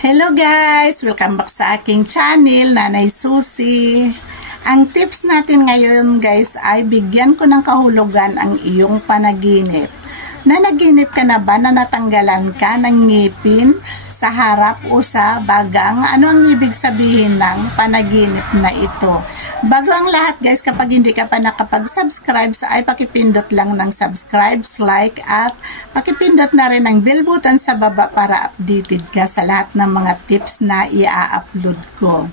Hello guys! Welcome back sa aking channel, Nanay Susie. Ang tips natin ngayon guys ay bigyan ko ng kahulugan ang iyong panaginip. Nanaginip ka na ba na natanggalan ka ng ngipin sa harap o sa bagang? Ano ang ibig sabihin ng panaginip na ito? Bago ang lahat guys, kapag hindi ka pa nakapag-subscribe ay pakipindot lang ng subscribe, like at pakipindot na rin ang bell button sa baba para updated ka sa lahat ng mga tips na i-upload ko.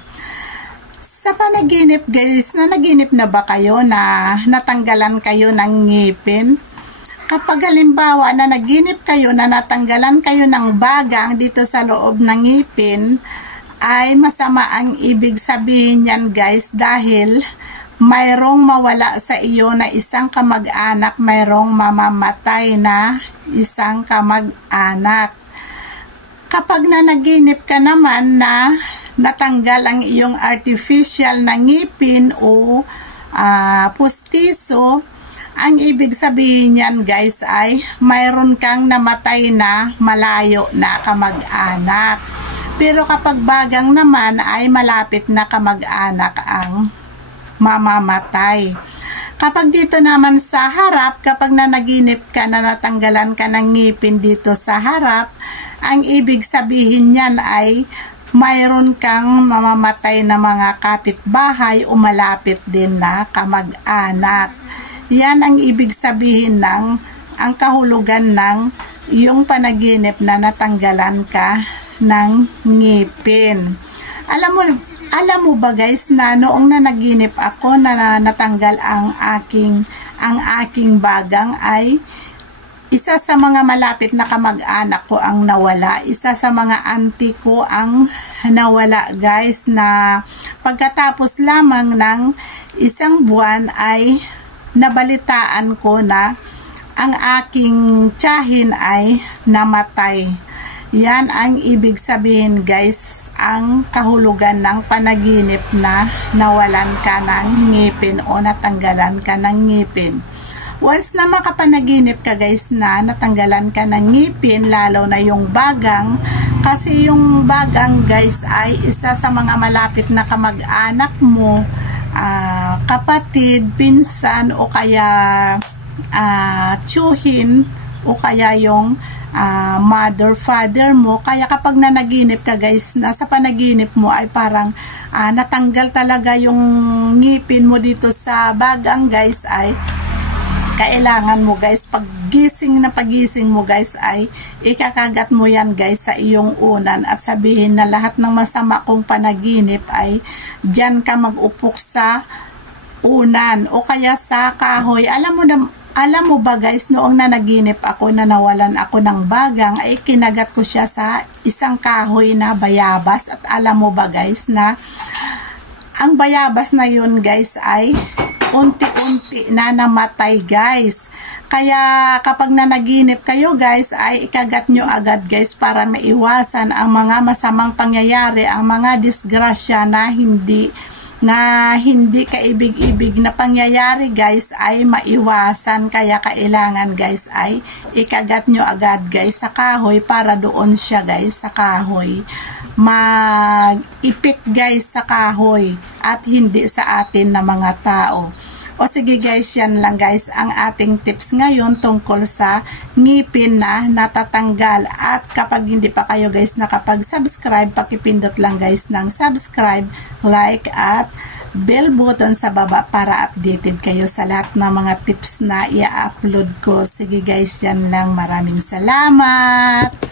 Sa panaginip guys, nanaginip na ba kayo na natanggalan kayo ng ngipin? Kapag halimbawa na naginip kayo na natanggalan kayo ng bagang dito sa loob ng ngipin, ay masama ang ibig sabihin yan guys, dahil mayroong mawala sa iyo na isang kamag-anak, mayroong mamamatay na isang kamag-anak. Kapag nanaginip ka naman na natanggal ang iyong artificial na ngipin o pustiso, ang ibig sabihin yan guys ay mayroon kang namatay na malayo na kamag-anak. Pero kapag bagang naman ay malapit na kamag-anak ang mamamatay. Kapag dito naman sa harap, kapag nanaginip ka na natanggalan ka ng ngipin dito sa harap, ang ibig sabihin yan ay mayroon kang mamamatay na mga kapitbahay o malapit din na kamag-anak. Yan ang ibig sabihin ng ang kahulugan ng iyong panaginip na natanggalan ka ng ngipin. Alam mo ba guys na noong nanaginip ako na natanggal ang aking bagang ay isa sa mga malapit na kamag-anak ko ang nawala. Isa sa mga auntie ko ang nawala guys, na pagkatapos lamang ng isang buwan ay nabalitaan ko na ang aking tiyahin ay namatay. Yan ang ibig sabihin guys, ang kahulugan ng panaginip na nawalan ka ng ngipin o natanggalan ka ng ngipin. Once na makapanaginip ka guys na natanggalan ka ng ngipin, lalo na yung bagang, kasi yung bagang guys ay isa sa mga malapit na kamag-anak mo, kapatid, pinsan o kaya tiyuhin o kaya yung mother, father mo. Kaya kapag nanaginip ka guys, nasa panaginip mo ay parang natanggal talaga yung ngipin mo dito sa bagang guys, ay kailangan mo guys, pagising mo guys ay ikakagat mo yan guys sa iyong unan at sabihin na lahat ng masama kong panaginip ay dyan ka mag-upok sa unan o kaya sa kahoy. Alam mo ba guys, noong nanaginip ako na nawalan ako ng bagang ay kinagat ko siya sa isang kahoy na bayabas. At alam mo ba guys na ang bayabas na yun guys ay unti-unti na namatay guys. Kaya kapag nanaginip kayo guys ay ikagat nyo agad guys para maiwasan ang mga masamang pangyayari, ang mga disgrasya na hindi kaibig-ibig na pangyayari guys ay maiwasan. Kaya kailangan guys ay ikagat nyo agad guys sa kahoy para doon siya guys sa kahoy mag-ipik guys sa kahoy at hindi sa atin na mga tao. O sige guys, yan lang guys ang ating tips ngayon tungkol sa ngipin na natatanggal. At kapag hindi pa kayo guys nakapag-subscribe, pakipindot lang guys ng subscribe, like at bell button sa baba para updated kayo sa lahat ng mga tips na i-upload ko. Sige guys, yan lang. Maraming salamat!